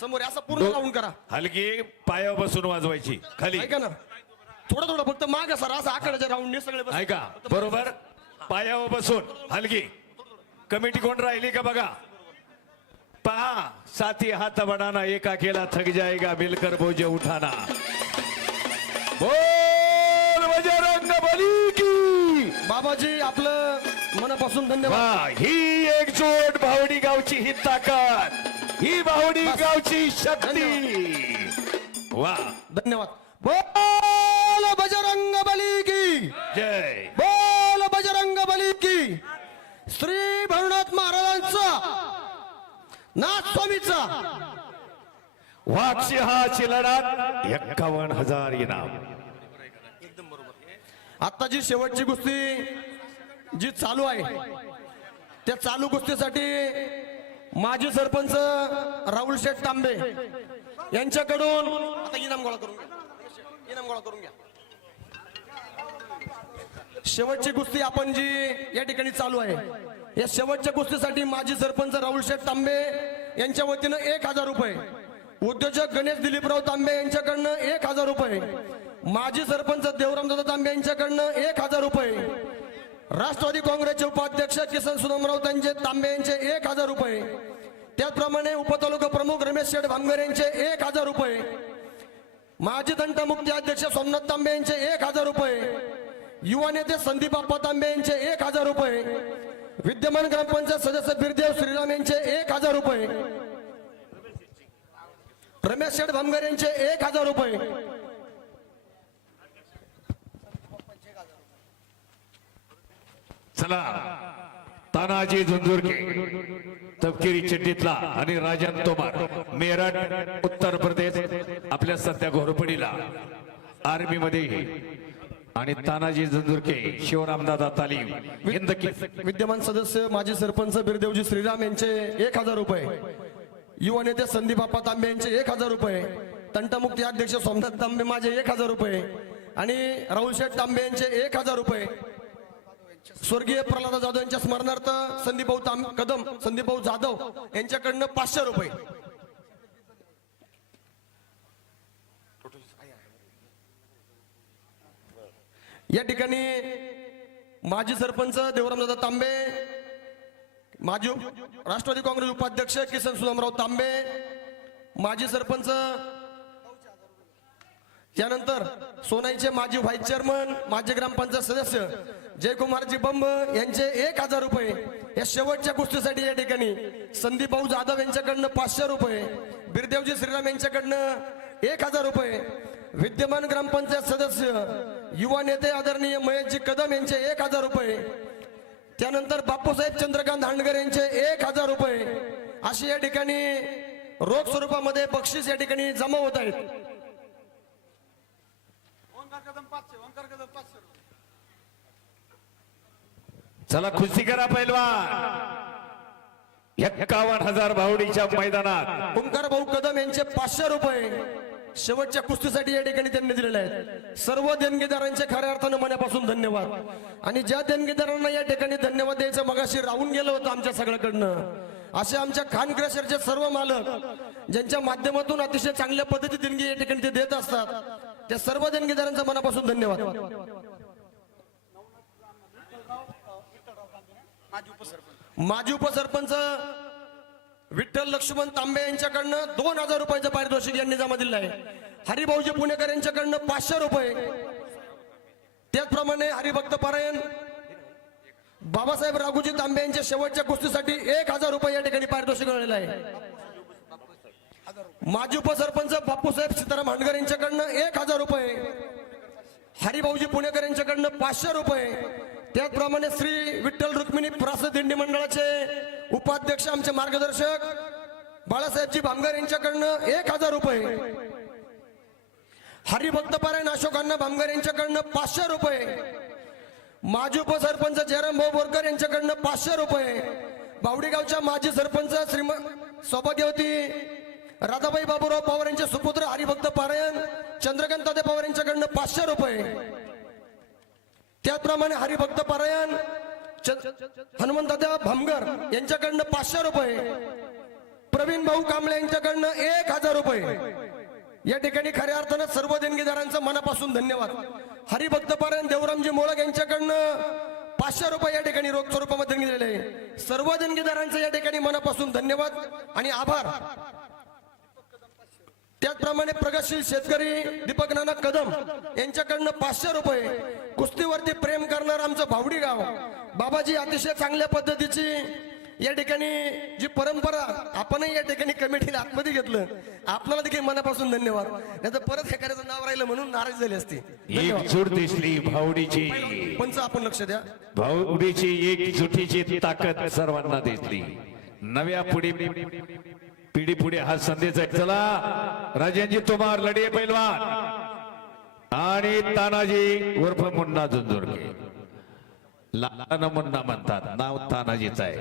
समोर. असं पूर्ण राऊंड करा. हलकी पायावर बसून वाजवायची खाली. ऐका ना. थोडं थोडं फक्त माग सर असं आकड्याच्या राऊंड सगळे बस. ऐका बरोबर? पायावर बसून हलकी. कमिटी कोण राहिली का बघा? पहा साथी हात बनाना एका केला थक जाएगा मिलकर बोझे उठाना. बोल बजरंग बली की. बाबाजी आपलं मनापासून धन्यवाद. वा ही एकजूट भावडी गावची ही ताकद. ही भावडी गावची शक्ती. वा. धन्यवाद. बोल बजरंग बली की. जय. बोल बजरंग बली की. श्री भरनाथ महाराजांचा नाथ स्वामीचा. वाक्षिहाची लढत एक्कावन्न हजार इनाम. आता जी शेवटची कुस्ती जी चालू आहे त्या चालू कुस्तीसाठी माजी सरपंच राहुल शेठ तांबे यांच्याकडून आता इनाम गोळा करून घ्या. इनाम गोळा करून घ्या. शेवटची कुस्ती आपण जी या ठिकाणी चालू आहे या शेवटच्या कुस्तीसाठी माजी सरपंच राहुल शेठ तांबे यांच्या वतीनं एक हजार रुपये उद्योजक गणेश दिलीपराव तांबे यांच्याकडनं एक हजार रुपये माजी सरपंच देवरामदादा तांबे यांच्याकडनं एक हजार रुपये राष्ट्रवादी काँग्रेसचे उपाध्यक्ष किसन सुदमराव त्यांचे तांबे यांचे एक हजार रुपये. त्याचप्रमाणे उपतालुका प्रमुख रमेश शेठ भामगर यांचे एक हजार रुपये. माजी तंटा मुक्ती अध्यक्ष सोमनाथ तांबे यांचे एक हजार रुपये. युवा नेते संदीप आप्पा तांबे यांचे एक हजार रुपये. विद्यमान ग्रामपंचायत सदस्य बिरदेव श्रीराम यांचे एक हजार रुपये. रमेश शेठ भामगर यांचे एक हजार रुपये. चला. तानाजी झुंझुरके तपकिरी चिड्डीतला आणि राजन तोमार मेरठ उत्तर प्रदेश आपल्या सध्या घोरपडीला आर्मी मध्ये आणि तानाजी झुंझुरके शिवरामदादा तालीम हिंद विद्यमान सदस्य माजी सरपंच बिरदेवजी श्रीराम यांचे एक हजार रुपये. युवा नेते संदीप आप्पा तांबे यांचे एक हजार रुपये. तंटमुक्ती अध्यक्ष सोमनाथ तांबे माझे एक हजार रुपये. आणि राहुल शेठ तांबे यांचे एक हजार रुपये. स्वर्गीय प्रल्हाद जाधव यांच्या स्मरणार्थ संदीप भाऊ तांब कदम संदीप भाऊ जाधव यांच्याकडनं पाचशे रुपये. या ठिकाणी माजी सरपंच देवरामदादा तांबे माजी राष्ट्रवादी काँग्रेस उपाध्यक्ष किसन सुदामराव तांबे माजी सरपंच त्यानंतर सोनाईचे माजी व्हाईस चेअरमन माजी ग्रामपंचायत सदस्य जयकुमारजी बंब यांचे एक हजार रुपये या शेवटच्या कुस्तीसाठी या ठिकाणी संदीप भाऊ जाधव यांच्याकडनं पाचशे रुपये बिरदेवजी श्रीराम यांच्याकडनं एक हजार रुपये विद्यमान ग्रामपंचायत सदस्य युवा नेते आदरणीय महेशजी कदम यांचे एक हजार रुपये त्यानंतर बापूसाहेब चंद्रकांत हांडगर यांचे एक हजार रुपये अशी या ठिकाणी रोख स्वरूपामध्ये बक्षीस या ठिकाणी जमा होत आहेत. चला खुशी करा पैलवान. एक्कावन्न हजार भावडीच्या मैदानात. ओंकार भाऊ कदम यांचे पाचशे रुपये शेवटच्या कुस्तीसाठी या ठिकाणी त्यांनी दिलेले आहेत. सर्व देणगीदारांचे खऱ्या अर्थानं मनापासून धन्यवाद. आणि ज्या देणगीदारांना या ठिकाणी धन्यवाद द्यायचं मगाशी राहून गेलं होतं आमच्या सगळ्याकडनं. असे आमच्या खान क्रशरचे सर्व मालक ज्यांच्या माध्यमातून अतिशय चांगल्या पद्धती देणगी या ठिकाणी ते देत असतात त्या सर्व देणगीदारांचा मनापासून धन्यवाद. माजी उपसरपंच. विठ्ठल लक्ष्मण तांबे यांच्याकडनं दोन हजार रुपयाचं पारितोषिक यांनी जमा दिलं आहे. हरिभाऊजी पुणेकर यांच्याकडनं पाचशे रुपये. त्याचप्रमाणे हरिभक्त परायण बाबासाहेब राघुजी तांबे यांच्या शेवटच्या गोष्टीसाठी एक हजार रुपये या ठिकाणी पारितोषिक मिळालेलं आहे. माजी उपसरपंच बापूसाहेब सीताराम हांडगर यांच्याकडनं एक हजार रुपये. हरिभाऊजी पुणेकर यांच्याकडनं पाचशे रुपये. त्याचप्रमाणे श्री विठ्ठल रुक्मिणी प्रास दिंडी मंडळाचे उपाध्यक्ष आमचे मार्गदर्शक बाळासाहेबजी भामगर यांच्याकडनं एक हजार रुपये. हरिभक्तपारायण अशोकांना भामगर यांच्याकडनं पाचशे रुपये. माजी उपसरपंच जयराम भाऊ बोरकर यांच्याकडनं पाचशे रुपये. बावडीगावच्या माजी सरपंच श्रीम सौभाग्यवती राधाबाई बाबूराव पवार यांचे सुपुत्र हरिभक्त पारायण चंद्रकांत पवार यांच्याकडनं पाचशे रुपये. त्याचप्रमाणे हरिभक्त पारायण च- भामगर यांच्याकडनं पाचशे रुपये प्रवीण भाऊ कांबळे यांच्याकडनं एक हजार रुपये. या ठिकाणी खऱ्या अर्थानं सर्व देणगीदारांचं मनापासून धन्यवाद. हरिभक्त पारायण देवरामजी मोळक यांच्याकडनं पाचशे रुपये या ठिकाणी रोख स्वरूपामध्ये देणगी दिलेले आहे. सर्व देणगीदारांचं या ठिकाणी मनापासून धन्यवाद आणि आभार. त्याचप्रमाणे प्रगतशील शेतकरी दीपक नाना कदम यांच्याकडनं पाचशे रुपये कुस्तीवरती प्रेम करणार आमचं भावडी गाव बाबाजी अतिशय चांगल्या पद्धतीची या ठिकाणी जी परंपरा आपणही या ठिकाणी कमिटीला आतमध्ये घेतलं. आपल्याला देखील मनापासून धन्यवाद. नाही तर परत एखाद्याचं नाव राहिलं म्हणून नाराज झाली असती. एकजूट दिसली भावडीची. पंच आपण लक्ष द्या. भावडीची एकजुटीची ताकद सर्वांना दिसली. नव्या पुढे पिढी पुढे हा संदेश आहे. चला राजेंजी तुम्हार लढे पैलवान. आणि तानाजी उर्फ मुन्ना झुंझुरके लहान मुन्ना म्हणतात नाव तानाजीच आहे.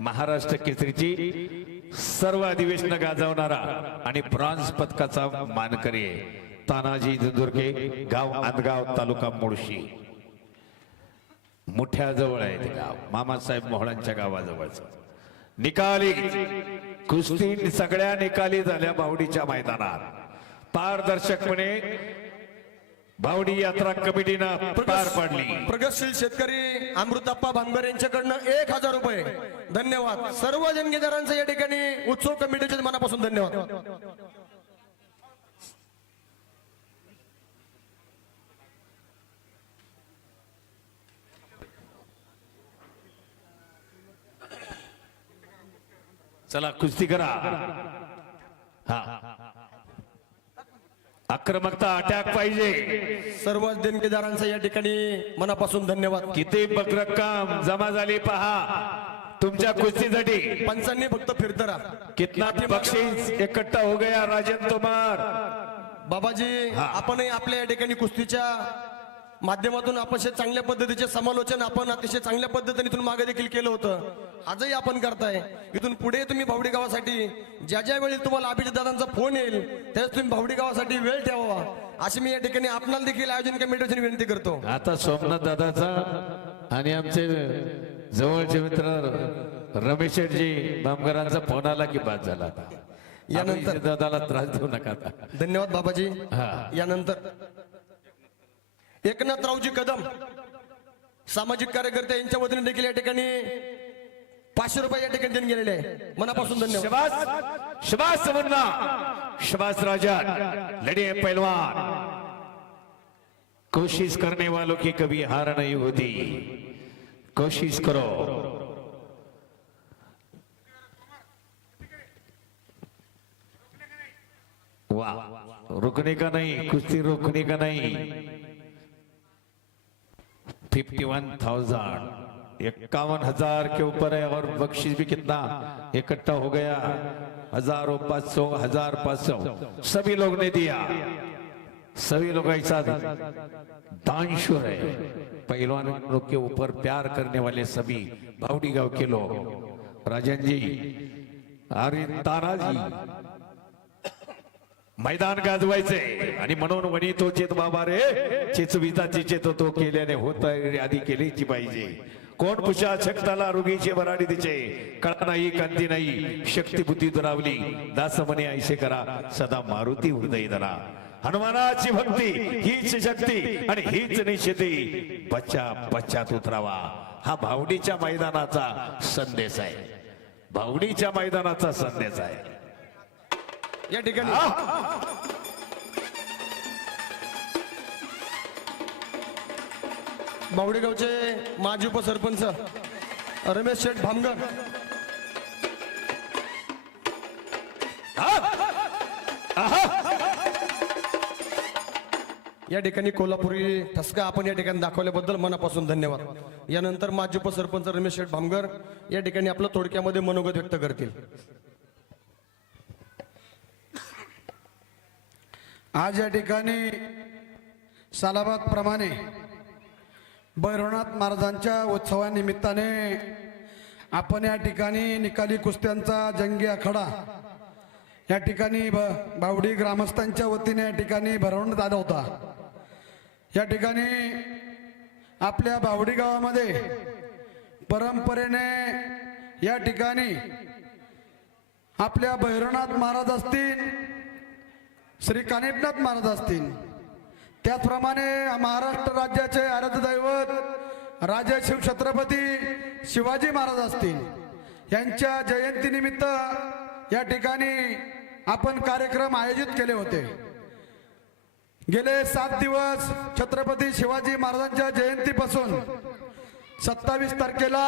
महाराष्ट्र केसरीची सर्व अधिवेशन गाजवणारा आणि ब्रॉन्झ पदकाचा मानकरी आहे तानाजी झुंझुरके गाव आंदगाव तालुका मुळशी. मोठ्या जवळ आहे ते गाव. मामासाहेब मोहळांच्या गावाजवळच. निकाली. कुस्ती सगळ्या निकाली झाल्या बावडीच्या मैदानात. पारदर्शकपणे बावडी यात्रा कमिटीनं पार पाडली. प्रगतशील शेतकरी अमृतप्पा भांगर यांच्याकडनं एक हजार रुपये. धन्यवाद. सर्व देणगीदारांचं या ठिकाणी उत्सव कमिटीचे मनापासून धन्यवाद. चला कुस्ती करा. हा. आक्रमकता अटॅक पाहिजे. सर्व देणगीदारांचं या ठिकाणी मनापासून धन्यवाद. किती बक रक्कम जमा झाली पहा. तुमच्या कुस्तीसाठी. पंचांनी फक्त फिरतरा कितना बक्षीस इकट्ठा हो गया राजन तोमार बाबाजी आपणही आपल्या या ठिकाणी कुस्तीच्या माध्यमातून अतिशय चांगल्या पद्धतीचे समालोचन आपण अतिशय चांगल्या पद्धतीने इथून मागे देखील केलं होतं. आजही आपण करताय. इथून पुढे तुम्ही भावडी गावासाठी ज्या ज्या वेळी तुम्हाला अभिजित दादांचा फोन येईल त्यावेळेस तुम्ही भावडी गावासाठी वेळ ठेवावा. अशी मी या ठिकाणी आपणाला देखील आयोजन कमिटीची विनंती करतो. आता सोमनाथ दादाचा आणि आमचे जवळचे मित्र रमेश शेठजी बामगरांचा फोन आला की बाद झाला यानंतर- दादाला त्रास देऊ नका आता. धन्यवाद बाबाजी. हा. यानंतर एकनाथरावजी कदम सामाजिक कार्यकर्ते यांच्या वतीने देखील या ठिकाणी पाचशे रुपये या ठिकाणी देऊन गेलेले आहे. मनापासून धन्यवाद. शबास शबास मुन्ना शबास राजा लढे पहलवान कोशिश करने वालों की कभी हार नहीं होती. कोशिश करो. वाह रुकने का नहीं? कुश्ती रोकने का नहीं? फिफ्टी वन थाउज़ेंड इक्यावन हज़ार के ऊपर है और बख्शीश भी कितना? इकट्ठा हो गया। हज़ारों पाँच सौ, हज़ार पाँच सौ। सभी लोग ने दिया। सभी लोग ऐसा दानशूर है। पहलवान लोग के ऊपर प्यार करने वाले सभी भावडी गाँव के लोग। राजन जी अरे तानाजी मैदान गाजवायचे. आणि म्हणून वणी तो चेत बाबा रे चिचविता चिचेत तो केल्याने होत आधी केलीची पाहिजे. कोण पुषा शक्ताला रुगीचे वराडी तिचे कळा नाही कांती नाही शक्ती बुद्धी दुरावली. दास म्हणे ऐसे करा सदा मारुती हृदय धरा. हनुमानाची भक्ती हीच शक्ती आणि हीच निश्चिती. बच्चा बच्चात उतरावा. हा भावडीच्या मैदानाचा संदेश आहे. भावडीच्या मैदानाचा संदेश आहे. या ठिकाणी. बावडेगावचे माजी उपसरपंच रमेश शेठ भामगर या ठिकाणी कोल्हापुरी ठसका आपण या ठिकाणी दाखवल्याबद्दल मनापासून धन्यवाद. यानंतर माजी उपसरपंच रमेश शेठ भामगर या ठिकाणी आपलं थोडक्यामध्ये मनोगत व्यक्त करतील. आज या ठिकाणी सालाबाद प्रमाणे भैरवनाथ महाराजांच्या उत्सवानिमित्ताने आपण या ठिकाणी निकाली कुस्त्यांचा जंगी आखाडा या ठिकाणी ब बावडी ग्रामस्थांच्या वतीने या ठिकाणी भरवण्यात आला होता. या ठिकाणी आपल्या बावडी गावामध्ये परंपरेने या ठिकाणी आपल्या भैरवनाथ महाराज असतील श्री कानिपनाथ महाराज असतील त्याचप्रमाणे महाराष्ट्र राज्याचे आराध्य दैवत राजे शिव छत्रपती शिवाजी महाराज असतील यांच्या जयंतीनिमित्त या ठिकाणी आपण कार्यक्रम आयोजित केले होते. गेले सात दिवस छत्रपती शिवाजी महाराजांच्या जयंतीपासून सत्तावीस तारखेला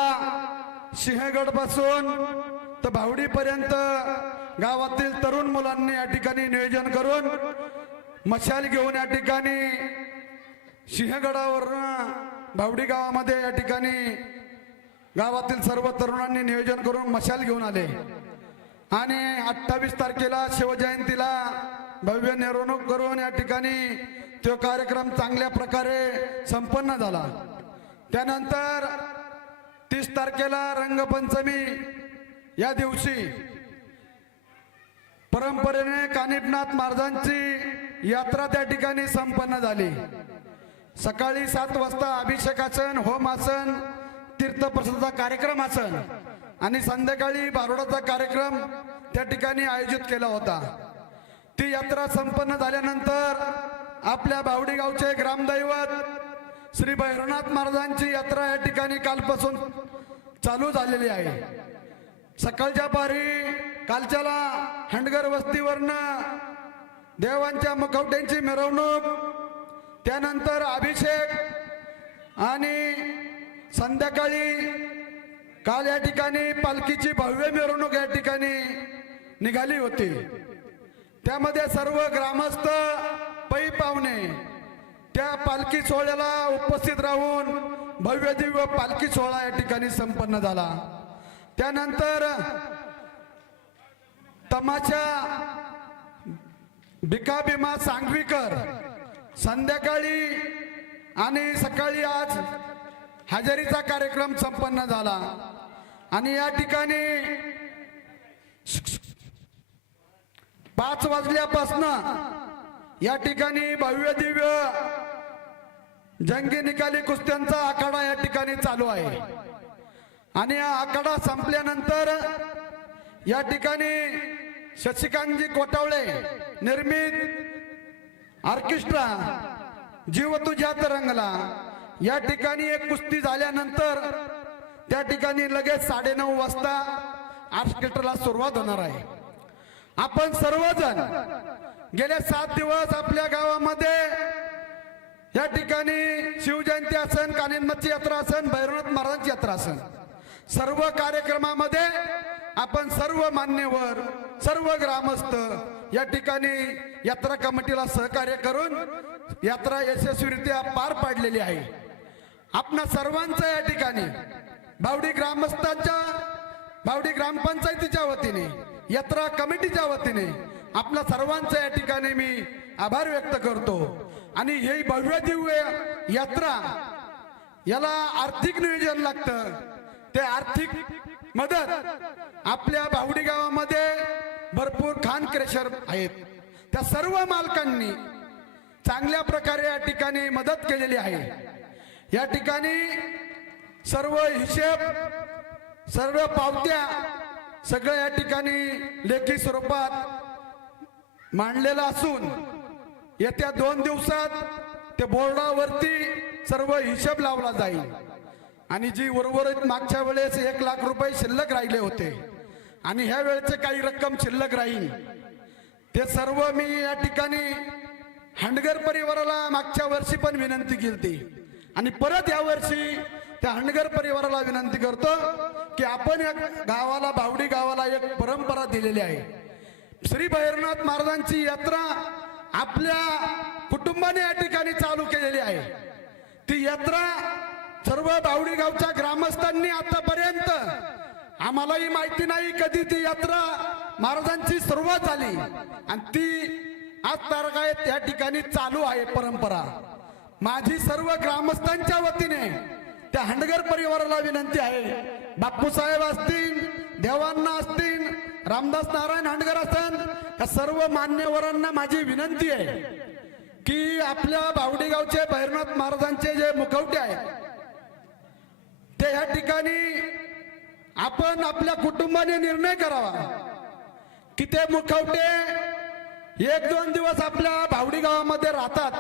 सिंहगडपासून तर भावडीपर्यंत गावातील तरुण मुलांनी या ठिकाणी नियोजन करून मशाल घेऊन या ठिकाणी सिंहगडावरून भावडी गावामध्ये या ठिकाणी गावातील सर्व तरुणांनी नियोजन करून मशाल घेऊन आले. आणि अठ्ठावीस तारखेला शिवजयंतीला भव्य मिरवणूक करून या ठिकाणी तो कार्यक्रम चांगल्या प्रकारे संपन्न झाला. त्यानंतर तीस तारखेला रंगपंचमी या दिवशी परंपरेने कानिपनाथ महाराजांची यात्रा त्या ठिकाणी संपन्न झाली. सकाळी सात वाजता अभिषेकासन होम आसन तीर्थप्रसादाचा कार्यक्रम आसन आणि संध्याकाळी बारोडाचा कार्यक्रम त्या ठिकाणी आयोजित केला होता. ती यात्रा संपन्न झाल्यानंतर आपल्या बावडी गावचे ग्रामदैवत श्री भैरवनाथ महाराजांची यात्रा या ठिकाणी कालपासून चालू झालेली आहे. सकाळच्या पारी कालच्याला हंडगर वस्तीवरनं देवांच्या मुखवट्यांची मिरवणूक त्यानंतर अभिषेक आणि संध्याकाळी काल या ठिकाणी पालखीची भव्य मिरवणूक या ठिकाणी निघाली होती. त्यामध्ये सर्व ग्रामस्थ पै पाहुणे त्या पालखी सोहळ्याला उपस्थित राहून भव्य दिव्य पालखी सोहळा या ठिकाणी संपन्न झाला. त्यानंतर तमाशा भिका भीमा सांगवीकर. संध्याकाळी आणि सकाळी आज हजेरीचा कार्यक्रम संपन्न झाला. आणि या ठिकाणी पाच वाजल्यापासनं या ठिकाणी भव्य दिव्य जंगी निकाली कुस्त्यांचा आखाडा या ठिकाणी चालू आहे. आणि हा आखाडा संपल्यानंतर या ठिकाणी शशिकांतजी कोटावळे निर्मित ऑर्केस्ट्रा जीव तुझ्यात रंगला. या ठिकाणी एक कुस्ती झाल्यानंतर त्या ठिकाणी लगेच साडेनऊ वाजता ऑर्केस्ट्राला सुरुवात होणार आहे. आपण सर्वजण गेले सात दिवस आपल्या गावामध्ये या ठिकाणी शिवजयंती असन कानिमतची यात्रा असन भैरवनाथ महाराजांची यात्रा असन. सर्व कार्यक्रमामध्ये आपण सर्व मान्यवर सर्व ग्रामस्थ या ठिकाणी यात्रा कमिटीला सहकार्य करून यात्रा यशस्वीरित्या पार पाडलेली आहे. आपणा सर्वांचा या ठिकाणी बावडी ग्रामस्थांच्या बावडी ग्रामपंचायतीच्या वतीने यात्रा कमिटीच्या वतीने आपल्या सर्वांचा या ठिकाणी मी आभार व्यक्त करतो. आणि हे भव्य दिव्य यात्रा याला आर्थिक नियोजन लागतं. ते आर्थिक मदत. आपल्या बावडी गावामध्ये भरपूर खान क्रेशर आहेत. त्या सर्व मालकांनी चांगल्या प्रकारे या ठिकाणी मदत केलेली आहे. या ठिकाणी सर्व हिशेब सर्व पावत्या सगळ्या या ठिकाणी लेखी स्वरूपात मांडलेला असून येत्या दोन दिवसात ते बोर्डावरती सर्व हिशेब लावला जाईल. आणि जी उर्वरित मागच्या वेळेस एक लाख रुपये शिल्लक राहिले होते आणि ह्या वेळेचे काही रक्कम शिल्लक राहील ते सर्व मी या ठिकाणी हंडगर परिवाराला मागच्या वर्षी पण विनंती केली आणि परत या वर्षी त्या हंडगर परिवाराला विनंती करतो की आपण या गावाला बावडी गावाला एक परंपरा दिलेली आहे. श्री भैरनाथ महाराजांची यात्रा आपल्या कुटुंबाने या ठिकाणी चालू केलेली आहे. ती यात्रा सर्व बावडी गावच्या ग्रामस्थांनी आतापर्यंत आम्हालाही माहिती नाही कधी ती यात्रा महाराजांची सुरुवात झाली. आणि ती आज तारखायत या ठिकाणी चालू आहे परंपरा. माझी सर्व ग्रामस्थांच्या वतीने त्या हंडगर परिवाराला विनंती आहे. बापूसाहेब असतील देवांना असतील रामदास नारायण हंडगर असन या सर्व मान्यवरांना माझी विनंती आहे की आपल्या बावडी गावचे भैरनाथ महाराजांचे जे मुखवटे आहेत ते या ठिकाणी आपण आपल्या कुटुंबाने निर्णय करावा. की ते मुखवटे एक दोन दिवस आपल्या भावडी गावामध्ये राहतात.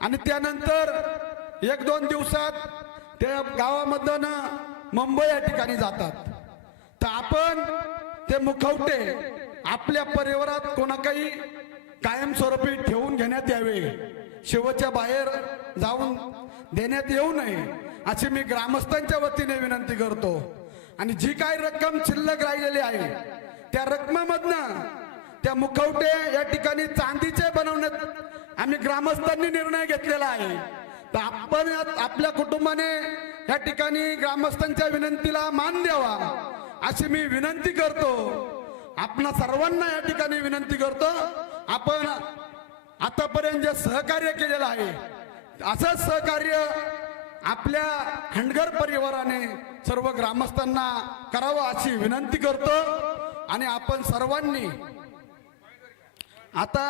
आणि त्यानंतर एक दोन दिवसात त्या गावामधून मुंबई या ठिकाणी जातात. तर आपण ते मुखवटे आपल्या परिवारात कोणा काही कायमस्वरूपी ठेवून घेण्यात यावे. शेवटच्या बाहेर जाऊन देण्यात येऊ नये. अशी मी ग्रामस्थांच्या वतीने विनंती करतो. आणि जी काही रक्कम शिल्लक राहिलेली आहे त्या रकमेमधनं त्या मुखवटे या ठिकाणी चांदीचे बनवण्यात आम्ही ग्रामस्थांनी निर्णय घेतलेला आहे. तर आपण आपल्या कुटुंबाने या ठिकाणी ग्रामस्थांच्या विनंतीला मान द्यावा अशी मी विनंती करतो. आपणा सर्वांना या ठिकाणी विनंती करतो आपण आतापर्यंत जे सहकार्य केलेलं आहे असंच सहकार्य आपल्या खंडगर परिवाराने सर्व ग्रामस्थांना करावं अशी विनंती करतो आणि आपण सर्वांनी आता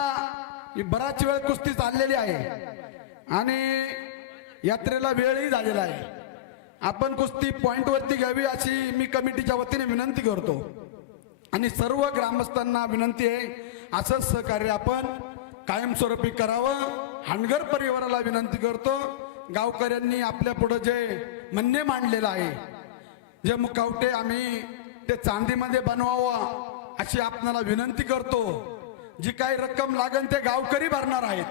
ही बराच वेळ कुस्ती चाललेली आहे आणि यात्रेला वेळही झालेला आहे. आपण कुस्ती पॉईंटवरती घ्यावी अशी मी कमिटीच्या वतीने विनंती करतो. आणि सर्व ग्रामस्थांना विनंती आहे असंच सहकार्य आपण कायमस्वरूपी करावं. हानगर परिवाराला विनंती करतो. गावकऱ्यांनी आपल्या पुढे जे म्हणणे मांडलेलं आहे जे मुकावटे आम्ही ते चांदीमध्ये बनवावं अशी आपणाला विनंती करतो. जी काही रक्कम लागेल ते गावकरी भरणार आहेत.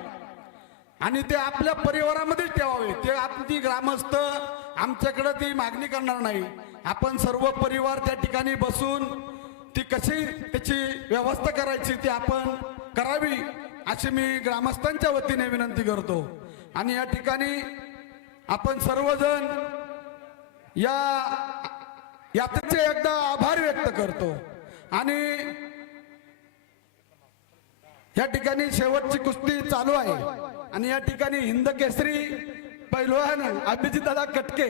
आणि ते आपल्या परिवारामध्येच ठेवावे. ते आपली ग्रामस्थ आमच्याकडे ती मागणी करणार नाही. आपण सर्व परिवार त्या ठिकाणी बसून ती कशी त्याची व्यवस्था करायची ती आपण करावी अशी मी ग्रामस्थांच्या वतीने विनंती करतो. आणि या ठिकाणी आपण सर्वजण या यात्रेचे एकदा आभार व्यक्त करतो. आणि या ठिकाणी शेवटची कुस्ती चालू आहे. आणि या ठिकाणी हिंद केसरी पैलवान अभिजित दादा कटके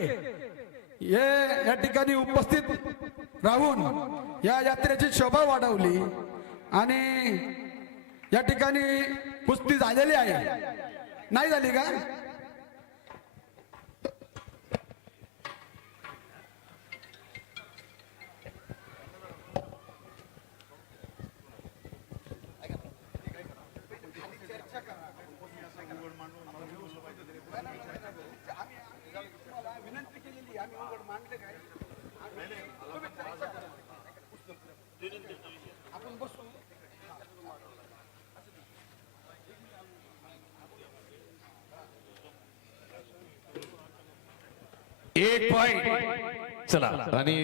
हे या ठिकाणी उपस्थित राहून या यात्रेची शोभा वाढवली. आणि या ठिकाणी कुस्ती झालेली आहे. नाही झाली का? एक पॉइंट चला. आणि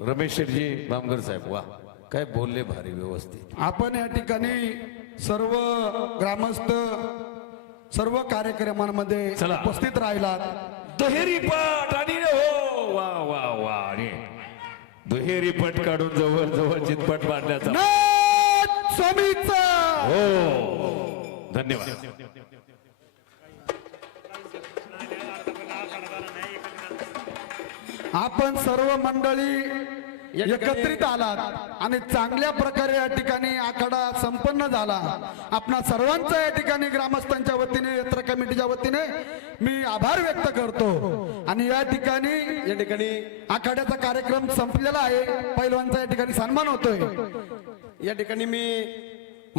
रमेश शेठजी बामगर साहेब वा. काय बोलले भारी व्यवस्थित. आपण या ठिकाणी सर्व ग्रामस्थ सर्व कार्यक्रमांमध्ये चला. उपस्थित राहिलात. दुहेरी पट आणि हो. वा वा वा. आणि दुहेरी पट काढून जवळ जवळ चितपट मारण्याचा. स्वामीचा! हो. धन्यवाद. आपण सर्व मंडळी एकत्रित आलात. आणि चांगल्या प्रकारे या ठिकाणी आखाडा संपन्न झाला. आपणा सर्वांचा या ठिकाणी ग्रामस्थांच्या वतीने यात्रा कमिटीच्या वतीने मी आभार व्यक्त करतो. आणि या ठिकाणी या ठिकाणी आखाड्याचा कार्यक्रम संपलेला आहे. पैलवानचा या ठिकाणी सन्मान होतोय. या ठिकाणी मी